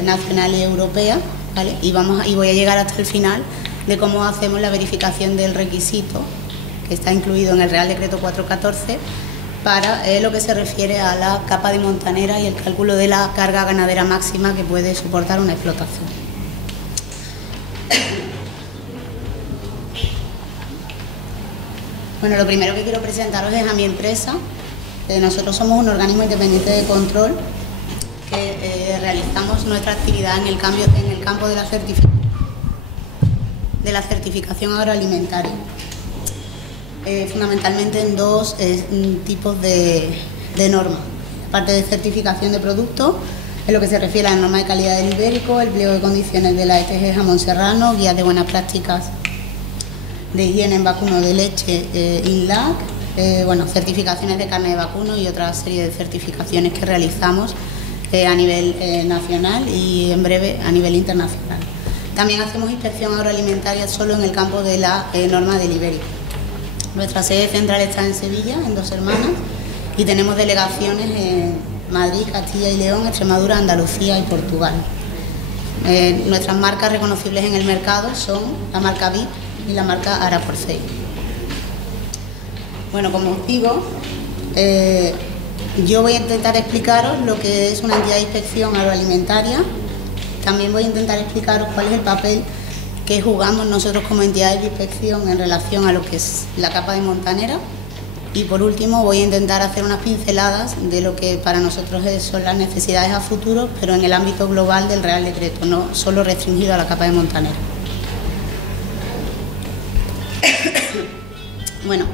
nacional y europea, ¿vale? Y voy a llegar hasta el final de cómo hacemos la verificación del requisito que está incluido en el Real Decreto 414 para lo que se refiere a la capa de montanera y el cálculo de la carga ganadera máxima que puede soportar una explotación. Bueno, lo primero que quiero presentaros es a mi empresa. Nosotros somos un organismo independiente de control que realizamos nuestra actividad en el campo de la certificación agroalimentaria, fundamentalmente en dos tipos de normas. La parte de certificación de productos, en lo que se refiere a la norma de calidad del ibérico, el pliego de condiciones de la ETG Jamón Serrano, guías de buenas prácticas de higiene en vacuno de leche INLAC, certificaciones de carne de vacuno y otra serie de certificaciones que realizamos a nivel nacional y en breve a nivel internacional. También hacemos inspección agroalimentaria solo en el campo de la norma del ibérico. Nuestra sede central está en Sevilla, en Dos Hermanas, y tenemos delegaciones en Madrid, Castilla y León, Extremadura, Andalucía y Portugal. Nuestras marcas reconocibles en el mercado son la marca VIP y la marca Araporcei. Bueno, como os digo, yo voy a intentar explicaros lo que es una entidad de inspección agroalimentaria. También voy a intentar explicaros cuál es el papel que jugamos nosotros como entidades de inspección en relación a lo que es la capa de montanera. Y por último voy a intentar hacer unas pinceladas de lo que para nosotros son las necesidades a futuro, pero en el ámbito global del Real Decreto, no solo restringido a la capa de montanera. Bueno,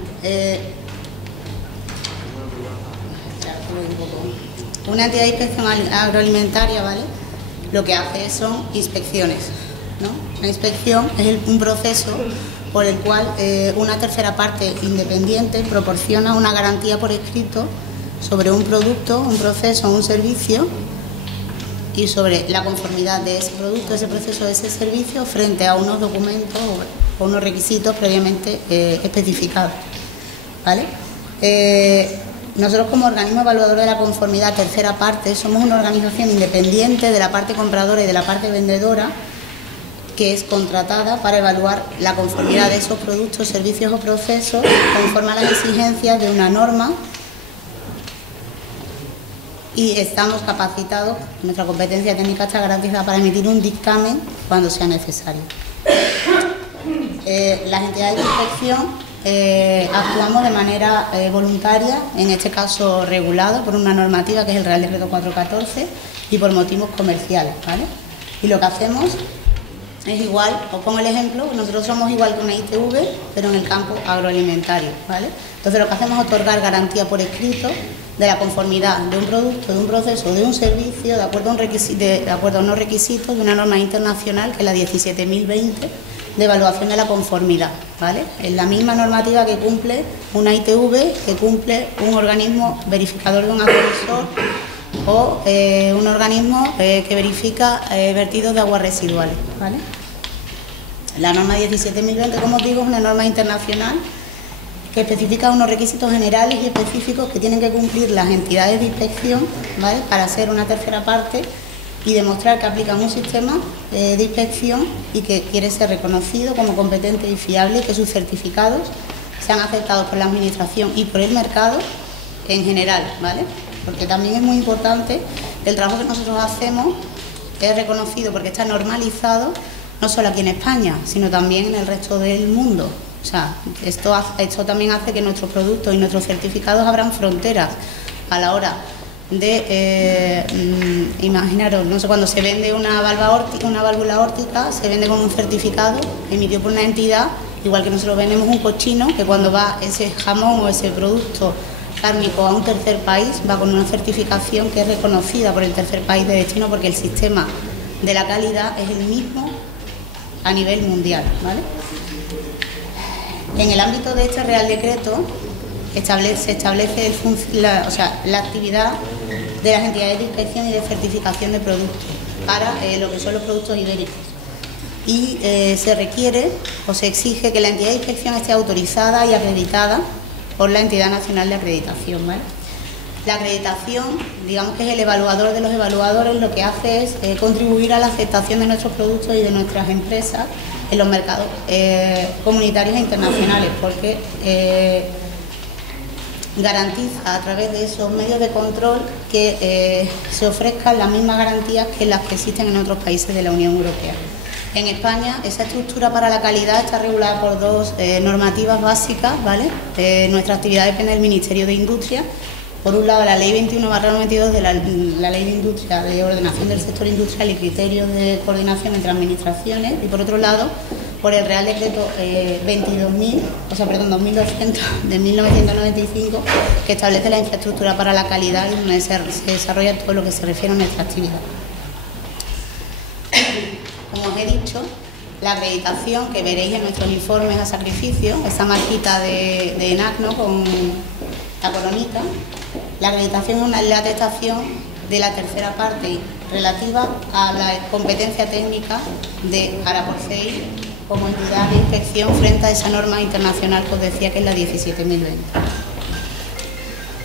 una entidad de inspección agroalimentaria, ¿vale?, lo que hace son inspecciones, ¿no? La inspección es un proceso por el cual una tercera parte independiente proporciona una garantía por escrito sobre un producto, un proceso o un servicio y sobre la conformidad de ese producto, ese proceso, ese servicio frente a unos documentos o unos requisitos previamente especificados, ¿vale? Nosotros como organismo evaluador de la conformidad tercera parte somos una organización independiente de la parte compradora y de la parte vendedora que es contratada para evaluar la conformidad de esos productos, servicios o procesos conforme a las exigencias de una norma, y estamos capacitados, nuestra competencia técnica está garantizada para emitir un dictamen cuando sea necesario. Las entidades de inspección actuamos de manera voluntaria, en este caso regulado por una normativa que es el Real Decreto 414 y por motivos comerciales, ¿vale? Y lo que hacemos es igual, os pongo el ejemplo, nosotros somos igual que una ITV, pero en el campo agroalimentario, ¿vale? Entonces lo que hacemos es otorgar garantía por escrito de la conformidad de un producto, de un proceso, de un servicio, de acuerdo a unos requisitos de una norma internacional que es la 17.020 de evaluación de la conformidad, ¿vale? Es la misma normativa que cumple una ITV, que cumple un organismo verificador de un agresor o un organismo que verifica vertidos de aguas residuales, ¿vale? La norma 17.020, como os digo, es una norma internacional que especifica unos requisitos generales y específicos que tienen que cumplir las entidades de inspección, ¿vale?, para ser una tercera parte y demostrar que aplican un sistema de inspección y que quiere ser reconocido como competente y fiable, y que sus certificados sean aceptados por la Administración y por el mercado en general, ¿vale? Porque también es muy importante que el trabajo que nosotros hacemos es reconocido porque está normalizado no solo aquí en España, sino también en el resto del mundo. O sea, esto también hace que nuestros productos y nuestros certificados abran fronteras a la hora de, imaginaros, no sé, cuando se vende una válvula órtica, se vende con un certificado emitido por una entidad, igual que nosotros vendemos un cochino, que cuando va ese jamón o ese producto cárnico a un tercer país, va con una certificación que es reconocida por el tercer país de destino, porque el sistema de la calidad es el mismo a nivel mundial, ¿vale? En el ámbito de este Real Decreto se establece la actividad de las entidades de inspección y de certificación de productos para lo que son los productos ibéricos. Y se requiere o se exige que la entidad de inspección esté autorizada y acreditada por la entidad nacional de acreditación, ¿vale? La acreditación, digamos que es el evaluador de los evaluadores, lo que hace es contribuir a la aceptación de nuestros productos y de nuestras empresas en los mercados comunitarios e internacionales, porque garantiza a través de esos medios de control que se ofrezcan las mismas garantías que las que existen en otros países de la Unión Europea. En España, esa estructura para la calidad está regulada por dos normativas básicas, ¿vale? Nuestra actividad depende del Ministerio de Industria. Por un lado, la Ley 21/92 de la Ley de Industria, de Ordenación del Sector Industrial y Criterios de Coordinación entre Administraciones, y por otro lado, por el Real Decreto 2200 de 1995, que establece la infraestructura para la calidad y donde se desarrolla todo lo que se refiere a nuestra actividad. Como os he dicho, la acreditación que veréis en nuestros informes a sacrificio, esa marquita de ENACNO con la coronita, la acreditación es la atestación de la tercera parte relativa a la competencia técnica de Araporcei como entidad de inspección frente a esa norma internacional que os decía que es la 17.020.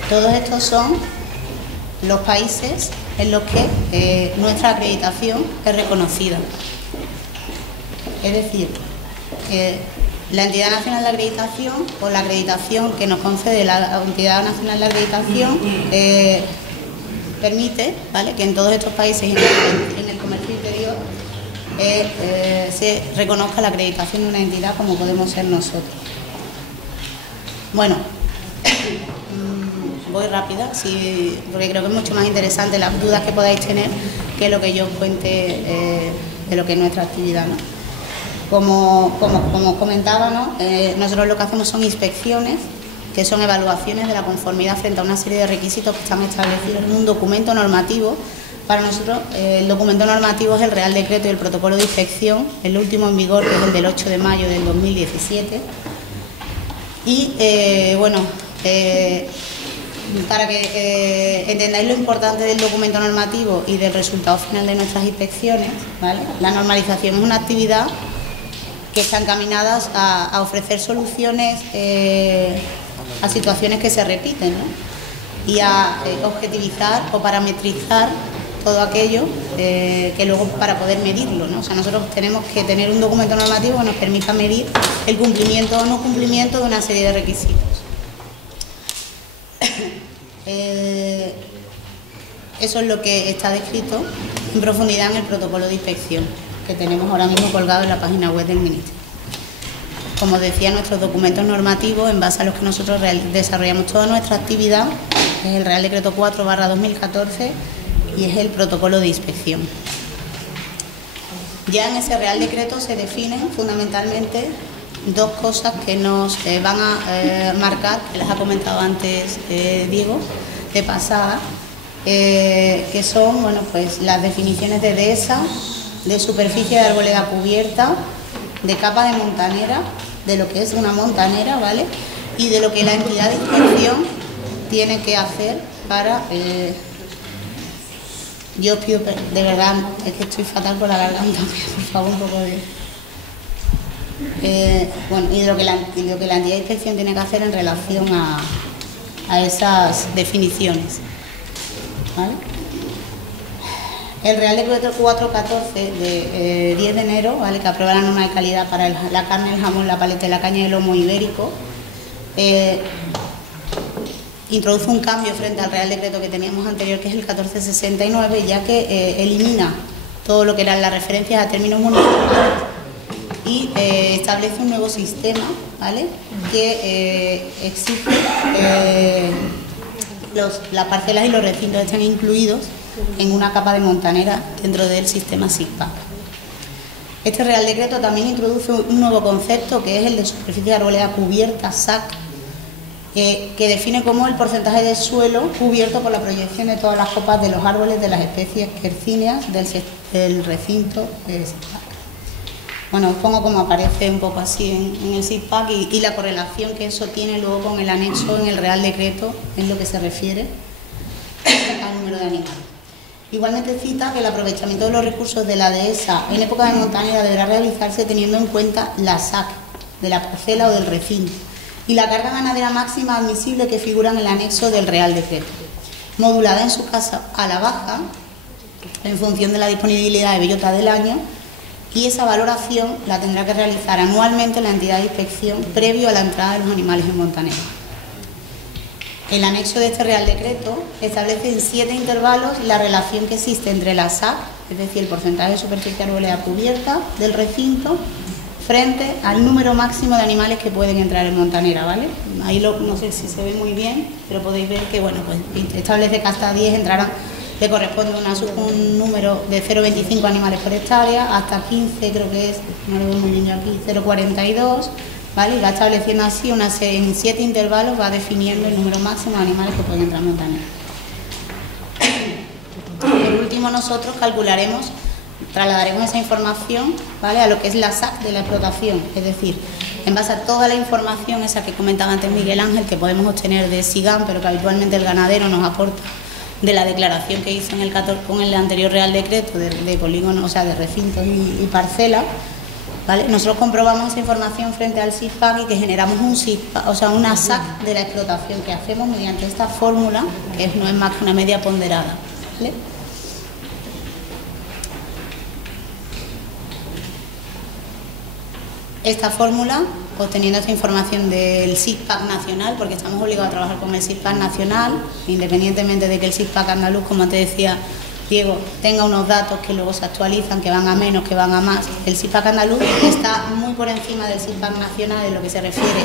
Todos estos son los países en los que nuestra acreditación es reconocida. Es decir, la Entidad Nacional de Acreditación o la acreditación que nos concede la Entidad Nacional de Acreditación permite, ¿vale?, que en todos estos países y en el comercio interior se reconozca la acreditación de una entidad como podemos ser nosotros. Bueno, voy rápida, porque creo que es mucho más interesante las dudas que podáis tener que lo que yo os cuente de lo que es nuestra actividad, ¿no? Como os comentaba, ¿no? Nosotros lo que hacemos son inspecciones, que son evaluaciones de la conformidad frente a una serie de requisitos que están establecidos en un documento normativo. Para nosotros el documento normativo es el Real Decreto y el Protocolo de Inspección, el último en vigor, que es el del 8 de mayo del 2017. Y bueno, para que entendáis lo importante del documento normativo y del resultado final de nuestras inspecciones, ¿vale? La normalización es una actividad que está encaminada a ofrecer soluciones a situaciones que se repiten, ¿no? Y a objetivizar o parametrizar todo aquello que luego para poder medirlo, ¿no? O sea, nosotros tenemos que tener un documento normativo que nos permita medir el cumplimiento o no cumplimiento de una serie de requisitos. Eso es lo que está descrito en profundidad en el protocolo de inspección que tenemos ahora mismo colgado en la página web del Ministerio. Como decía, nuestros documentos normativos, en base a los que nosotros desarrollamos toda nuestra actividad, es el Real Decreto 4/2014 y es el protocolo de inspección. Ya en ese Real Decreto se definen fundamentalmente dos cosas que nos van a marcar, que les ha comentado antes Diego, de pasada, que son, bueno, pues las definiciones de dehesa, de superficie de arboleda cubierta, de capa de montanera, de lo que es una montanera, ¿vale? Y de lo que la entidad de inspección tiene que hacer para... yo os pido, de verdad, es que estoy fatal con la garganta, por favor, un poco de... bueno, y de lo que la entidad de inspección tiene que hacer en relación a esas definiciones, ¿vale? El Real Decreto 414 de 10 de enero, ¿vale?, que aprueba la norma de calidad para la carne, el jamón, la paleta y la caña de lomo ibérico, introduce un cambio frente al Real Decreto que teníamos anterior, que es el 1469, ya que elimina todo lo que eran las referencias a términos municipales y establece un nuevo sistema, ¿vale?, que exige las parcelas y los recintos estén incluidos en una capa de montanera dentro del sistema SIGPAC. Este Real Decreto también introduce un nuevo concepto, que es el de superficie de arboleda cubierta, SAC, que define como el porcentaje de suelo cubierto por la proyección de todas las copas de los árboles de las especies quercíneas del recinto SIGPAC. Bueno, os pongo como aparece un poco así en el SIGPAC y la correlación que eso tiene luego con el anexo en el Real Decreto en lo que se refiere al número de animales. Igualmente cita que el aprovechamiento de los recursos de la dehesa en época de montanera deberá realizarse teniendo en cuenta la SAC de la parcela o del recinto y la carga ganadera máxima admisible que figura en el anexo del Real Decreto, modulada en su caso a la baja en función de la disponibilidad de bellota del año, y esa valoración la tendrá que realizar anualmente la entidad de inspección previo a la entrada de los animales en montanera. El anexo de este Real Decreto establece en 7 intervalos la relación que existe entre la SAC, es decir, el porcentaje de superficie arboleda cubierta del recinto, frente al número máximo de animales que pueden entrar en montanera, ¿vale? Ahí no sé si se ve muy bien, pero podéis ver que, bueno, pues establece que hasta 10 entrarán, le corresponde un número de 0,25 animales por hectárea, hasta 15 creo que es, no lo veo muy bien yo aquí, 0,42, ¿vale? Y va estableciendo así en 7 intervalos, va definiendo el número máximo de animales que pueden entrar en montanera. Por último, nosotros trasladaremos esa información, ¿vale?, a lo que es la SAC de la explotación, es decir, en base a toda la información esa que comentaba antes Miguel Ángel, que podemos obtener de SIGAM, pero que habitualmente el ganadero nos aporta de la declaración que hizo con el anterior Real Decreto de polígonos, o sea, de recintos y parcelas, ¿vale? Nosotros comprobamos esa información frente al SIGPAC y que generamos una SAC de la explotación que hacemos mediante esta fórmula, que no es más que una media ponderada, ¿vale? esta fórmula, obteniendo esta información del SICPAC nacional, porque estamos obligados a trabajar con el SICPAC nacional, independientemente de que el SICPAC andaluz, como te decía Diego, tenga unos datos que luego se actualizan, que van a menos, que van a más. El SICPAC andaluz está muy por encima del SICPAC nacional en lo que se refiere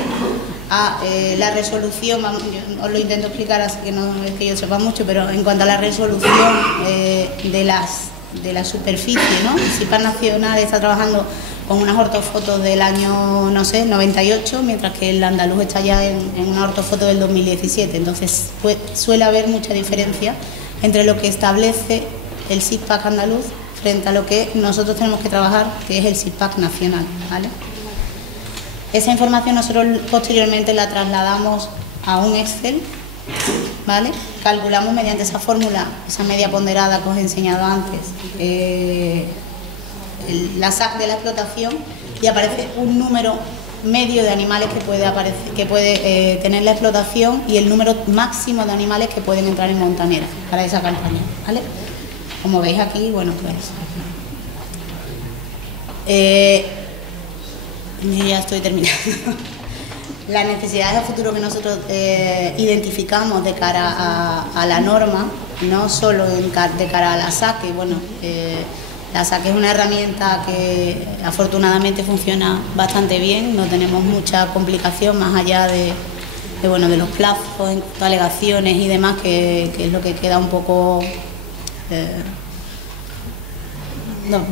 a la resolución. Yo os lo intento explicar, así que no es que yo sepa mucho, pero en cuanto a la resolución de la superficie, ¿no? El SICPAC nacional está trabajando con unas ortofotos del año, no sé, 98, mientras que el andaluz está ya en una ortofoto del 2017. Entonces suele haber mucha diferencia entre lo que establece el SICPAC andaluz frente a lo que nosotros tenemos que trabajar, que es el SICPAC nacional, ¿vale? Esa información nosotros posteriormente la trasladamos a un Excel, ¿vale? Calculamos mediante esa fórmula, esa media ponderada que os he enseñado antes, la SAC de la explotación, y aparece un número medio de animales que puede tener la explotación y el número máximo de animales que pueden entrar en montanera para esa campaña, ¿vale? Como veis aquí, bueno, pues yo ya estoy terminando. Las necesidades a futuro que nosotros identificamos de cara a la norma, no solo de cara a la SAC, que bueno, la SAC es una herramienta que afortunadamente funciona bastante bien, no tenemos mucha complicación más allá de los plazos, en cuanto a alegaciones y demás, que es lo que queda un poco,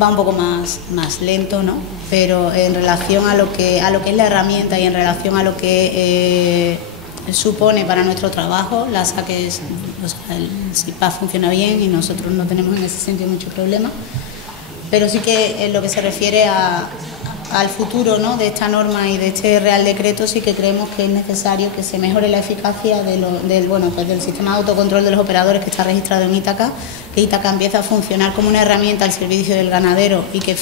va un poco más lento, ¿no? Pero en relación a lo que es la herramienta y en relación a lo que supone para nuestro trabajo, la SAC el SICPAC funciona bien y nosotros no tenemos en ese sentido mucho problema. Pero sí que en lo que se refiere al futuro, ¿no?, de esta norma y de este Real Decreto, sí que creemos que es necesario que se mejore la eficacia del sistema de autocontrol de los operadores que está registrado en Ítaca, que Ítaca empiece a funcionar como una herramienta al servicio del ganadero y que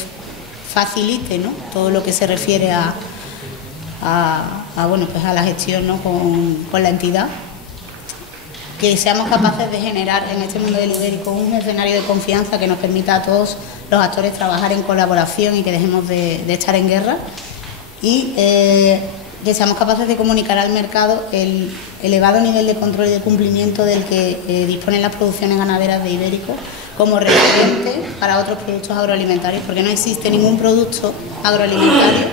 facilite, ¿no?, todo lo que se refiere a la gestión, ¿no?, con la entidad. Que seamos capaces de generar en este mundo del ibérico un escenario de confianza que nos permita a todos los actores trabajar en colaboración y que dejemos de estar en guerra, y que seamos capaces de comunicar al mercado el elevado nivel de control y de cumplimiento del que disponen las producciones ganaderas de ibérico como referente para otros productos agroalimentarios, porque no existe ningún producto agroalimentario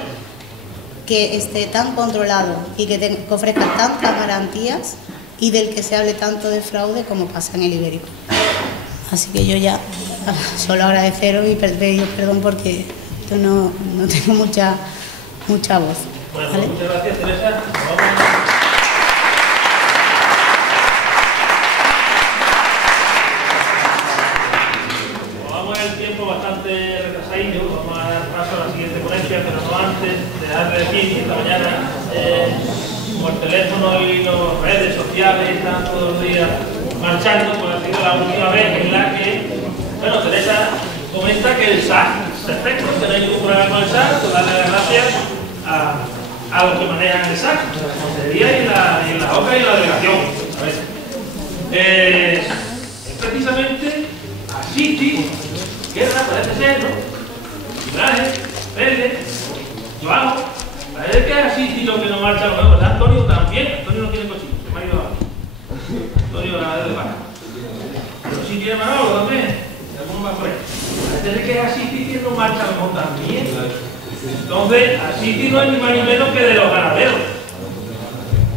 que esté tan controlado y que ofrezca tantas garantías y del que se hable tanto de fraude como pasa en el ibérico. Así que yo ya solo agradeceros y pediros perdón porque yo no tengo mucha voz. Bueno, ¿vale? Muchas gracias, Teresa. Vamos el tiempo bastante retrasadillo, vamos a dar paso a la siguiente ponencia, pero no antes de darle aquí esta mañana por teléfono y las redes sociales están todos los días marchando, pues ha sido la última vez en la que, bueno, Teresa comenta que el SAC es perfecto, que no hay ningún problema con el SAC, pues darle las gracias a los que manejan el SAC, la consejería y la OCA y la delegación. Es precisamente a Siti, Guerra, parece ser, ¿no? Ibraje, Pérez, Joao. Parece que es así lo que no marcha lo mejor. Antonio también. Antonio no tiene cochino, se me ha ido abajo. Antonio ganadero de vaca. Pero sí tiene Manolo también. ¿Cómo va por ahí? Parece que es así que no marcha lo mejor también. Entonces, así no es ni más ni menos que de los ganaderos.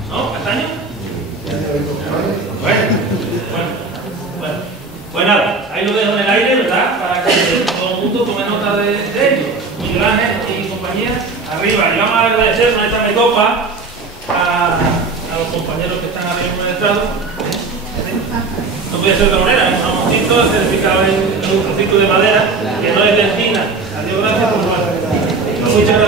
¿No? ¿Castaño? Bueno. Pues nada, ahí lo dejo en el aire, ¿verdad? Para que todo el mundo tome nota de ello. Miguel Ángel y compañía, arriba. Y vamos a agradecer con esta metopa a los compañeros que están arriba en el estrado. No puede ser de otra manera, un jamoncito certificado en un trocito de madera que no es de encina. Adiós, gracias por su muchas gracias.